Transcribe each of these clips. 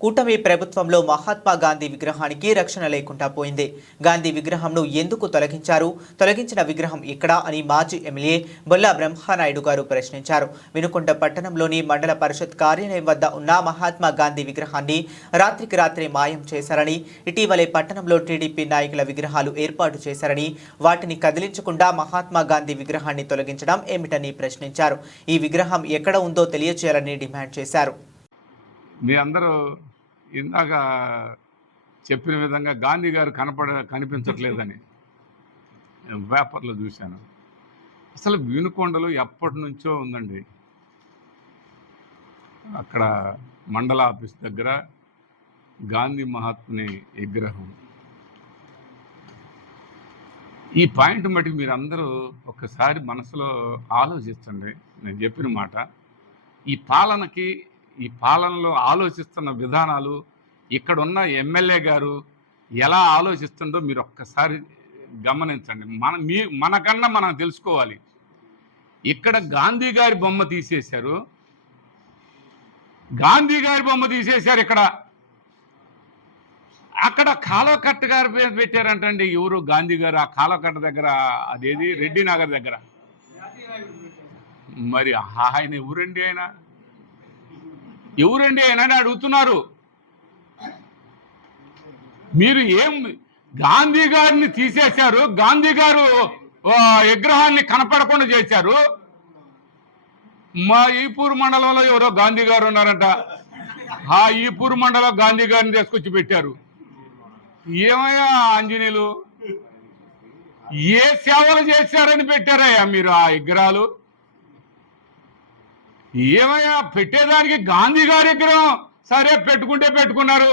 కూటమి ప్రభుత్వంలో మహాత్మా గాంధీ విగ్రహానికి రక్షణ లేకుండా పోయింది. గాంధీ విగ్రహంను ఎందుకు తొలగించారు? తొలగించిన విగ్రహం ఎక్కడా అని మాజీ ఎమ్మెల్యే బొల్లా బ్రహ్మానాయుడు గారు ప్రశ్నించారు. వినుకొండ పట్టణంలోని మండల పరిషత్ కార్యాలయం వద్ద ఉన్న మహాత్మా గాంధీ విగ్రహాన్ని రాత్రికి రాత్రే మాయం చేశారని, ఇటీవలే పట్టణంలో టీడీపీ నాయకుల విగ్రహాలు ఏర్పాటు చేశారని, వాటిని కదిలించకుండా మహాత్మా గాంధీ విగ్రహాన్ని తొలగించడం ఏమిటని ప్రశ్నించారు. ఈ విగ్రహం ఎక్కడ ఉందో తెలియజేయాలని డిమాండ్ చేశారు. మీ అందరూ ఇందాక చెప్పిన విధంగా గాంధీ గారు కనిపించట్లేదని పేపర్లో చూశాను. అసలు వినుకొండలో ఎప్పటి నుంచో ఉందండి. అక్కడ మండల ఆఫీస్ దగ్గర గాంధీ మహాత్ముని విగ్రహం. ఈ పాయింట్ మటుకు మీరు అందరూ ఒక్కసారి మనసులో ఆలోచించండి. నేను చెప్పిన మాట, ఈ పాలనలో ఆలోచిస్తున్న విధానాలు, ఇక్కడున్న ఎమ్మెల్యే గారు ఎలా ఆలోచిస్తుందో మీరు ఒక్కసారి గమనించండి. మనకన్నా మనం తెలుసుకోవాలి. ఇక్కడ గాంధీ గారి బొమ్మ తీసేశారు, ఇక్కడ అక్కడ కాలువకట్ట గారి పెట్టారంటండి. ఎవరు గాంధీ గారు ఆ కాలువకట్ట దగ్గర, అదేది రెడ్డి నగర్ దగ్గర. మరి ఆయన ఎవరండి ఆయన అని అడుగుతున్నారు. మీరు ఏం గాంధీ గారిని తీసేశారు, గాంధీ గారు విగ్రహాన్ని కనపడకుండా చేశారు. మా ఈపూర్ మండలంలో ఎవరో గాంధీ గారు ఉన్నారంట. ఆ ఈపూర్ మండలం గాంధీ గారిని తీసుకొచ్చి పెట్టారు. ఏమయ్యా ఆంజనేయులు, ఏ సేవలు చేశారని పెట్టారయ్యా మీరు ఆ విగ్రహాలు? ఏమయ్యా పెట్టేదానికి గాంధీ గారి విగ్రహం సరే పెట్టుకుంటే పెట్టుకున్నారు.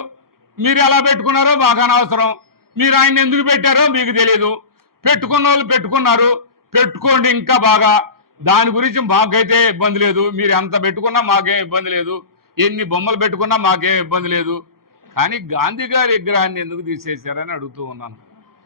మీరు ఎలా పెట్టుకున్నారో మాకు అనవసరం. మీరు ఆయన ఎందుకు పెట్టారో మీకు తెలియదు. పెట్టుకున్న వాళ్ళు పెట్టుకున్నారు, పెట్టుకోండి ఇంకా బాగా. దాని గురించి మాకైతే ఇబ్బంది లేదు. మీరు ఎంత పెట్టుకున్నా మాకేం ఇబ్బంది లేదు, ఎన్ని బొమ్మలు పెట్టుకున్నా మాకేం ఇబ్బంది లేదు. కానీ గాంధీ గారి విగ్రహాన్ని ఎందుకు తీసేశారని అడుగుతూ ఉన్నాను.